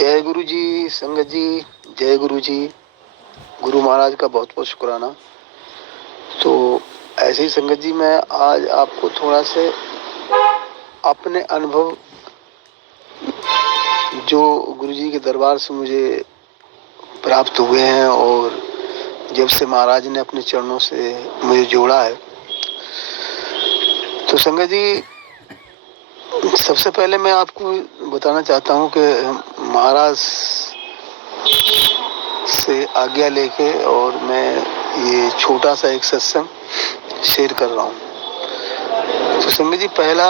जय गुरु जी, संगत जी। जय गुरु जी। गुरु महाराज का बहुत बहुत शुक्राना। तो ऐसे ही संगत जी, मैं आज आपको थोड़ा से अपने अनुभव जो गुरु जी के दरबार से मुझे प्राप्त हुए हैं और जब से महाराज ने अपने चरणों से मुझे जोड़ा है, तो संगत जी सबसे पहले मैं आपको बताना चाहता हूँ कि महाराज से आज्ञा लेके और मैं ये छोटा सा एक सत्संग शेयर कर रहा हूँ। तो संगत जी, पहला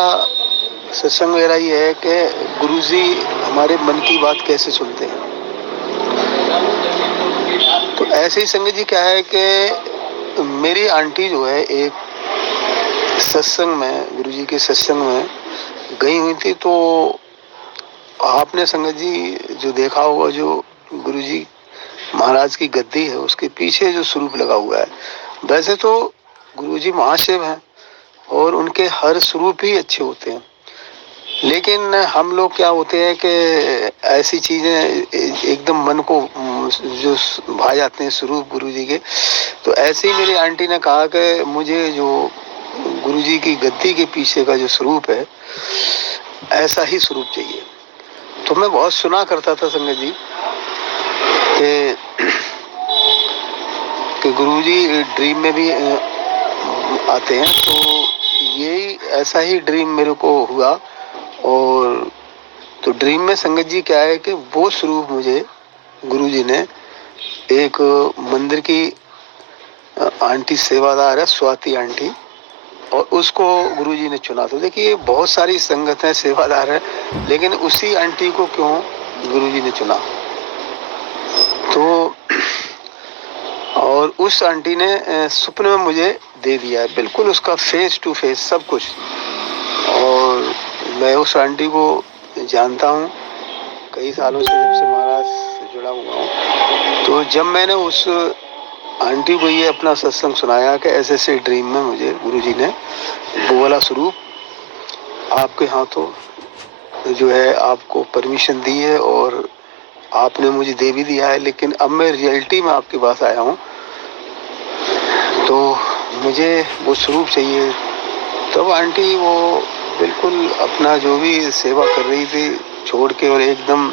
सत्संग मेरा ये है कि गुरुजी हमारे मन की बात कैसे सुनते हैं। तो ऐसे ही संगत जी क्या है कि मेरी आंटी जो है एक सत्संग में, गुरुजी के सत्संग में गई हुई थी। तो आपने संगत जी जो देखा होगा, जो गुरुजी महाराज की गद्दी है उसके पीछे जो स्वरूप लगा हुआ है, वैसे तो गुरुजी महाशिव हैं और उनके हर स्वरूप ही अच्छे होते हैं, लेकिन हम लोग क्या होते हैं कि ऐसी चीजें एकदम मन को जो भा जाते हैं स्वरूप गुरुजी के। तो ऐसे ही मेरी आंटी ने कहा कि मुझे जो गुरुजी की गद्दी के पीछे का जो स्वरूप है, ऐसा ही स्वरूप चाहिए। तो मैं बहुत सुना करता था संगत जी कि गुरुजी ड्रीम में भी आते हैं। तो यही ऐसा ही ड्रीम मेरे को हुआ। और तो ड्रीम में संगत जी क्या है कि वो स्वरूप मुझे गुरुजी ने एक मंदिर की आंटी सेवादार है, स्वाति आंटी, और उसको गुरुजी ने चुना। तो देखिए बहुत सारी संगत है, सेवादार है, लेकिन उसी आंटी को क्यों गुरुजी ने चुना। तो और उस आंटी ने सपने में मुझे दे दिया है, बिल्कुल उसका फेस टू फेस सब कुछ। और मैं उस आंटी को जानता हूँ कई सालों से, जब से महाराज से जुड़ा हुआ हूँ। तो जब मैंने उस आंटी को ये अपना सत्संग सुनाया कि ऐसे ऐसे ड्रीम में मुझे गुरुजी ने वो वाला स्वरूप आपके हाथों जो है आपको परमिशन दी है और आपने मुझे दे भी दिया है, लेकिन अब मैं रियलिटी में आपके पास आया हूँ, तो मुझे वो स्वरूप चाहिए। तब आंटी वो बिल्कुल अपना जो भी सेवा कर रही थी छोड़ के और एकदम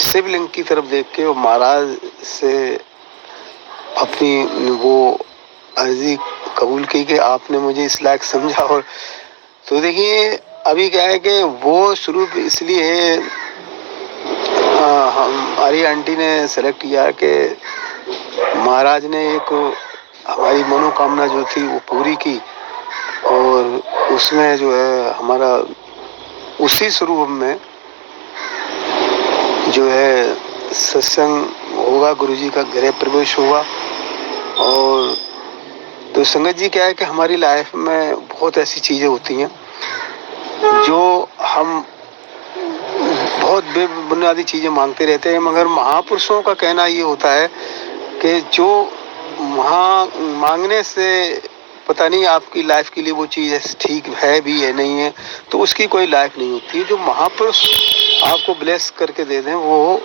शिवलिंग की तरफ देख के वो महाराज से अपनी वो अर्जी कबूल की कि आपने मुझे इस लायक समझा। और तो देखिए अभी क्या है कि वो स्वरूप इसलिए हमारी आंटी ने सेलेक्ट किया कि महाराज ने एक हमारी मनोकामना जो थी वो पूरी की, और उसमें जो है हमारा उसी स्वरूप में जो है सत्संग होगा, गुरुजी का गृह प्रवेश होगा। और तो संगत जी क्या है कि हमारी लाइफ में बहुत ऐसी चीजें होती हैं जो हम बहुत बेबुनियादी चीजें मांगते रहते हैं, मगर महापुरुषों का कहना ये होता है कि जो मांगने से पता नहीं आपकी लाइफ के लिए वो चीज ठीक है भी है नहीं है, तो उसकी कोई लाइफ नहीं होती है। जो महापुरुष आपको ब्लेस करके दे दें वो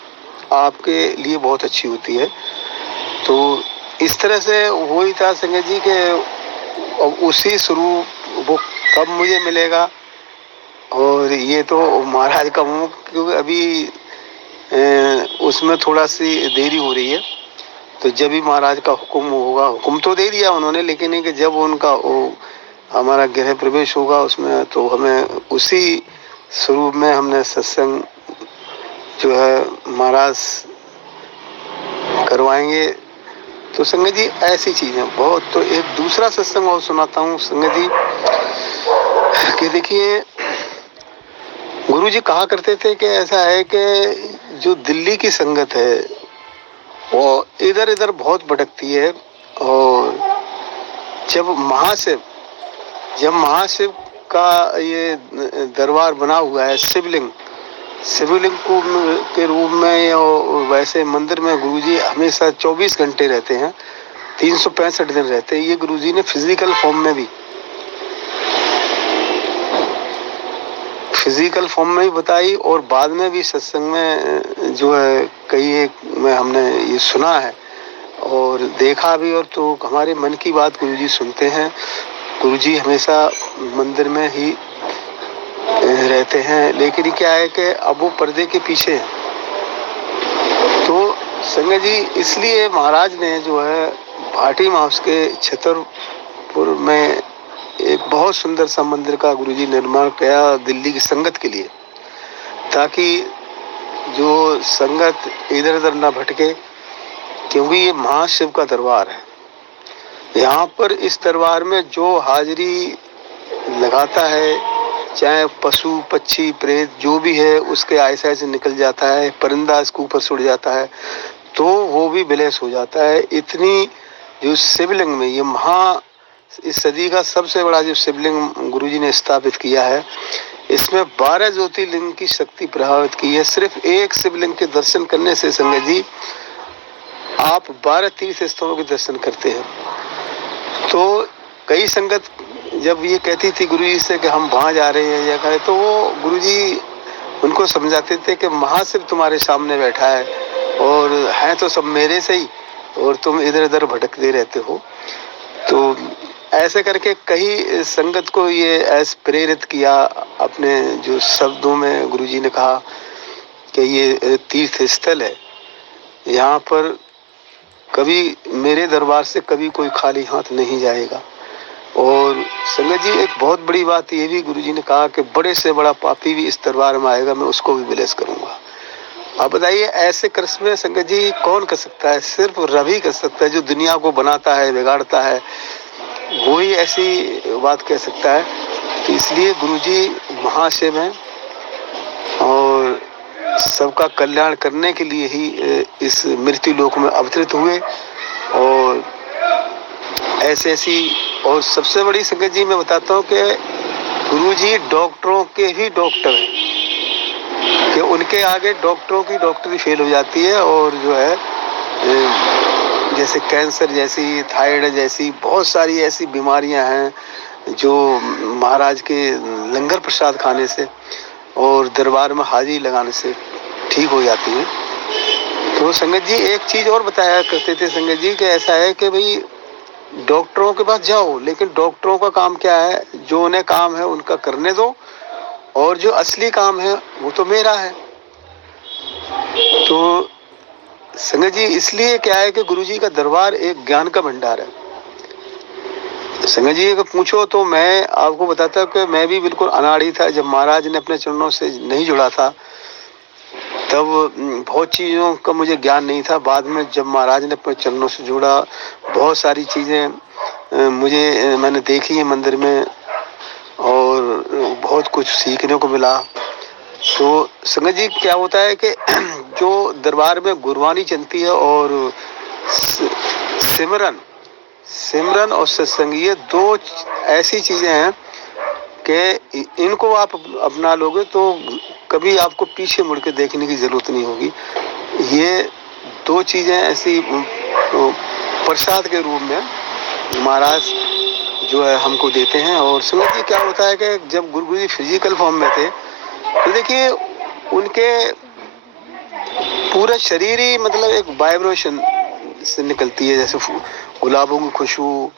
आपके लिए बहुत अच्छी होती है। तो इस तरह से वही था संगत जी के उसी स्वरूप वो कब मुझे मिलेगा, और ये तो महाराज का मुंह, क्योंकि अभी उसमें थोड़ा सी देरी हो रही है। तो जब भी महाराज का हुक्म होगा, हुक्म तो दे दिया उन्होंने, लेकिन है कि जब उनका वो हमारा गृह प्रवेश होगा उसमें, तो हमें उसी स्वरूप में हमने सत्संग जो है महाराज करवाएंगे। तो संगत जी ऐसी चीजें बहुत। तो एक दूसरा सत्संग और सुनाता हूँ संगत जी कि देखिए गुरुजी कहा करते थे कि ऐसा है कि जो दिल्ली की संगत है वो इधर इधर बहुत भटकती है, और जब महाशिव का ये दरबार बना हुआ है, शिवलिंग को के रूप में, या वैसे मंदिर में गुरुजी हमेशा 24 घंटे रहते हैं, 365 दिन रहते हैं। ये गुरुजी ने फिजिकल फिजिकल फॉर्म में भी बताई और बाद में भी सत्संग में जो है कई एक में हमने ये सुना है और देखा भी। और तो हमारे मन की बात गुरुजी सुनते हैं। गुरुजी हमेशा मंदिर में ही रहते हैं, लेकिन क्या है कि अब वो पर्दे के पीछे हैं। तो संगत जी इसलिए महाराज ने जो है भाटी माउस के छतरपुर में एक बहुत सुंदर सा मंदिर का गुरुजी निर्माण किया दिल्ली की संगत के लिए, ताकि जो संगत इधर उधर ना भटके, क्योंकि ये महाशिव का दरबार है। यहाँ पर इस दरबार में जो हाजिरी लगाता है, चाहे पशु पक्षी प्रेत जो भी है, उसके आयसा से निकल जाता है, परिंदा इसके ऊपर से उड़ जाता है तो वो भी विलय हो जाता है। इतनी जो शिवलिंग में ये इस सदी का सबसे बड़ा जो शिवलिंग गुरुजी ने स्थापित किया है, इसमें 12 ज्योतिर्लिंग की शक्ति प्रभावित की है। सिर्फ एक शिवलिंग के दर्शन करने से संगत जी आप 12 तीर्थ स्थलों के दर्शन करते हैं। तो कई संगत जब ये कहती थी गुरुजी से कि हम वहां जा रहे हैं या करें, तो वो गुरुजी उनको समझाते थे कि महाशिव तुम्हारे सामने बैठा है और है तो सब मेरे से ही, और तुम इधर उधर भटकते रहते हो। तो ऐसे करके कई संगत को ये ऐसे प्रेरित किया। अपने जो शब्दों में गुरुजी ने कहा कि ये तीर्थ स्थल है, यहाँ पर कभी मेरे दरबार से कभी कोई खाली हाथ नहीं जाएगा। और संगत जी एक बहुत बड़ी बात ये भी गुरुजी ने कहा कि बड़े से बड़ा पापी भी इस दरबार में आएगा, मैं उसको भी विलेस करूंगा। आप बताइए ऐसे करिश्मे संगत जी कौन कर सकता है? सिर्फ रवि कर सकता है, जो दुनिया को बनाता है बिगाड़ता है, वो ही ऐसी बात कह सकता है। तो इसलिए गुरुजी महाशिव हैं और सबका कल्याण करने के लिए ही इस मृत्यु लोक में अवतरित हुए। और ऐसी और सबसे बड़ी संगत जी मैं बताता हूँ कि गुरुजी डॉक्टरों के ही डॉक्टर हैं, कि उनके आगे डॉक्टरों की डॉक्टरी फेल हो जाती है। और जो है जैसे कैंसर जैसी, थायराइड जैसी बहुत सारी ऐसी बीमारियां हैं जो महाराज के लंगर प्रसाद खाने से और दरबार में हाजिरी लगाने से ठीक हो जाती है। तो संगत जी एक चीज और बताया करते थे संगत जी कि ऐसा है कि भाई डॉक्टरों के पास जाओ, लेकिन डॉक्टरों का काम क्या है? जो उन्हें काम है उनका करने दो, और जो असली काम है वो तो मेरा है। तो संगत जी इसलिए क्या है कि गुरुजी का दरबार एक ज्ञान का भंडार है। संगत जी अगर पूछो तो मैं आपको बताता हूँ कि मैं भी बिल्कुल अनाड़ी था। जब महाराज ने अपने चरणों से नहीं जुड़ा था तब बहुत चीज़ों का मुझे ज्ञान नहीं था। बाद में जब महाराज ने अपने चरणों से जुड़ा, बहुत सारी चीज़ें मैंने देखी है मंदिर में और बहुत कुछ सीखने को मिला। तो संगत जी क्या होता है कि जो दरबार में गुरबानी चलती है और सिमरन और सत्संग, ये दो ऐसी चीज़ें हैं कि इनको आप अपना लोगे तो कभी आपको पीछे मुड़ के देखने की जरूरत नहीं होगी। ये दो चीजें ऐसी प्रसाद के रूप में महाराज जो है हमको देते हैं। और सुनो जी क्या होता है कि जब गुरु जी फिजिकल फॉर्म में थे तो देखिए उनके पूरा शरीर ही मतलब एक वाइब्रेशन से निकलती है, जैसे गुलाबों की खुशबू।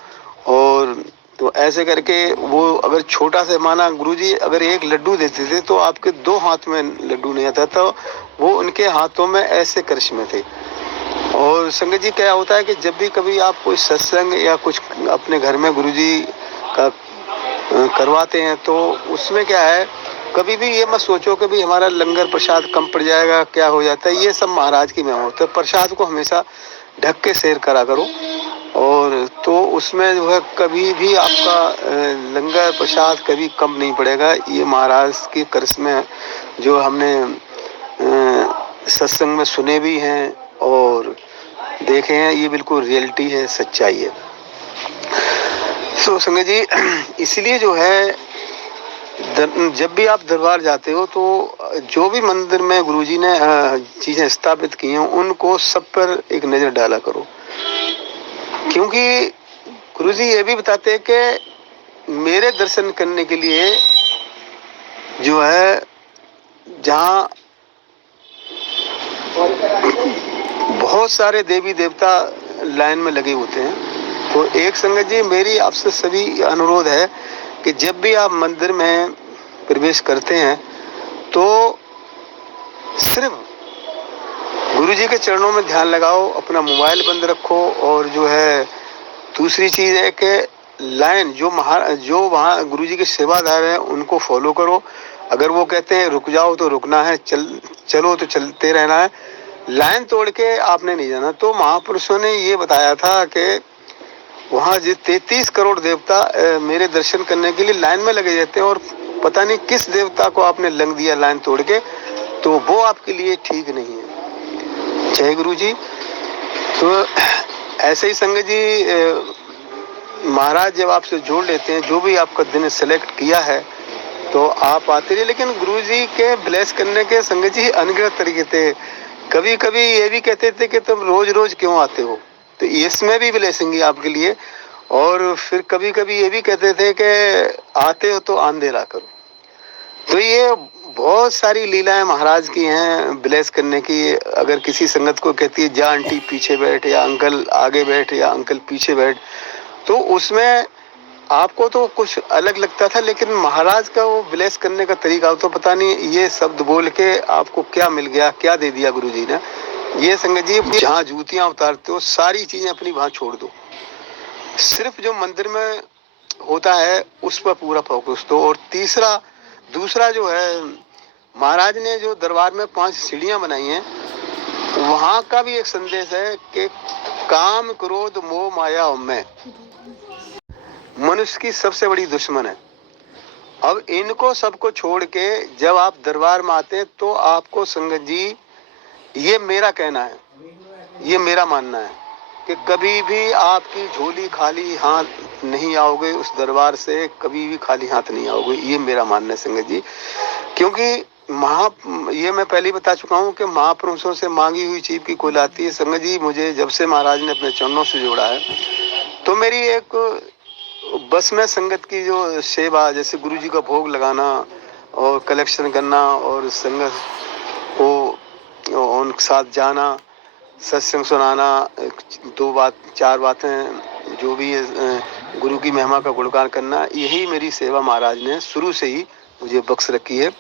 और तो ऐसे करके वो अगर छोटा सा माना गुरुजी अगर एक लड्डू देते थे तो आपके 2 हाथ में लड्डू नहीं आता था, वो उनके हाथों में ऐसे करिश्मे थे। और संगत जी क्या होता है कि जब भी कभी आप कोई सत्संग या कुछ अपने घर में गुरुजी का करवाते हैं तो उसमें क्या है, कभी भी ये मत सोचो कि भी हमारा लंगर प्रसाद कम पड़ जाएगा, क्या हो जाता है। ये सब महाराज की महिमा होता है। प्रसाद को हमेशा ढक के शेयर करा करो, और तो उसमें जो है कभी भी आपका लंगर प्रसाद कभी कम नहीं पड़ेगा। ये महाराज के करिश्मे जो हमने सत्संग में सुने भी हैं और देखे हैं, ये बिल्कुल रियलिटी है, सच्चाई है। तो संगत जी इसलिए जो है जब भी आप दरबार जाते हो तो जो भी मंदिर में गुरुजी ने चीजें स्थापित की हैं उनको सब पर एक नजर डाला करो, क्योंकि गुरुजी ये भी बताते हैं कि मेरे दर्शन करने के लिए जो है जहाँ बहुत सारे देवी देवता लाइन में लगे होते हैं। तो एक संगत जी, मेरी आपसे सभी अनुरोध है कि जब भी आप मंदिर में प्रवेश करते हैं तो सिर्फ गुरु जी के चरणों में ध्यान लगाओ, अपना मोबाइल बंद रखो, और जो है दूसरी चीज है कि लाइन जो वहाँ गुरु जी के सेवादार हैं उनको फॉलो करो। अगर वो कहते हैं रुक जाओ तो रुकना है, चलो तो चलते रहना है, लाइन तोड़ के आपने नहीं जाना। तो महापुरुषों ने ये बताया था कि वहाँ जो 33 करोड़ देवता मेरे दर्शन करने के लिए लाइन में लगे रहते हैं, और पता नहीं किस देवता को आपने लंघ दिया लाइन तोड़ के, तो वो आपके लिए ठीक नहीं है। जय गुरु जी। तो ऐसे ही संगत जी, महाराज जब आपसे जोड़ लेते हैं, जो भी आपका दिन सेलेक्ट किया है तो आप आते रहिए, लेकिन गुरु जी के ब्लेस करने के संगत जी अनगिनत तरीके थे। कभी कभी ये भी कहते थे कि तुम रोज रोज क्यों आते हो, तो इसमें भी ब्लेसिंग है आपके लिए। और फिर कभी कभी ये भी कहते थे कि आते हो तो अंधेरा करो। तो ये बहुत सारी लीलाएं महाराज की हैं ब्लेस करने की। अगर किसी संगत को कहती है जा आंटी पीछे बैठ, या अंकल आगे बैठ, या अंकल पीछे बैठ, तो उसमें आपको तो कुछ अलग लगता था, लेकिन महाराज का वो ब्लेस करने का तरीका, तो पता नहीं ये शब्द बोल के आपको क्या मिल गया, क्या दे दिया गुरु जी ने। ये संगत जी, जहाँ जूतियां उतारते हो सारी चीजें अपनी वहां छोड़ दो, सिर्फ जो मंदिर में होता है उस पर पूरा फोकस दो। और दूसरा जो है, महाराज ने जो दरबार में 5 सीढ़ियां बनाई हैं, वहां का भी एक संदेश है कि काम क्रोध मोह माया और मैं मनुष्य की सबसे बड़ी दुश्मन है। अब इनको सबको छोड़ के जब आप दरबार में आते हैं तो आपको संगत जी, ये मेरा कहना है, ये मेरा मानना है कि कभी भी आपकी झोली खाली हाथ नहीं आओगे, उस दरबार से कभी भी खाली हाथ नहीं आओगे, ये मेरा मानना है संगत जी। क्योंकि ये मैं पहले ही बता चुका हूँ कि महापुरुषों से मांगी हुई चीज की कोई लाती है। संगत जी, मुझे जब से महाराज ने अपने चरणों से जोड़ा है, तो मेरी एक बस में संगत की जो सेवा, जैसे गुरु जी का भोग लगाना और कलेक्शन करना, और संगत को उनके साथ जाना, सत्संग सुनाना, 4 बातें जो भी है गुरु की महिमा का गुणगान करना, यही मेरी सेवा महाराज ने शुरू से ही मुझे बख्श रखी है।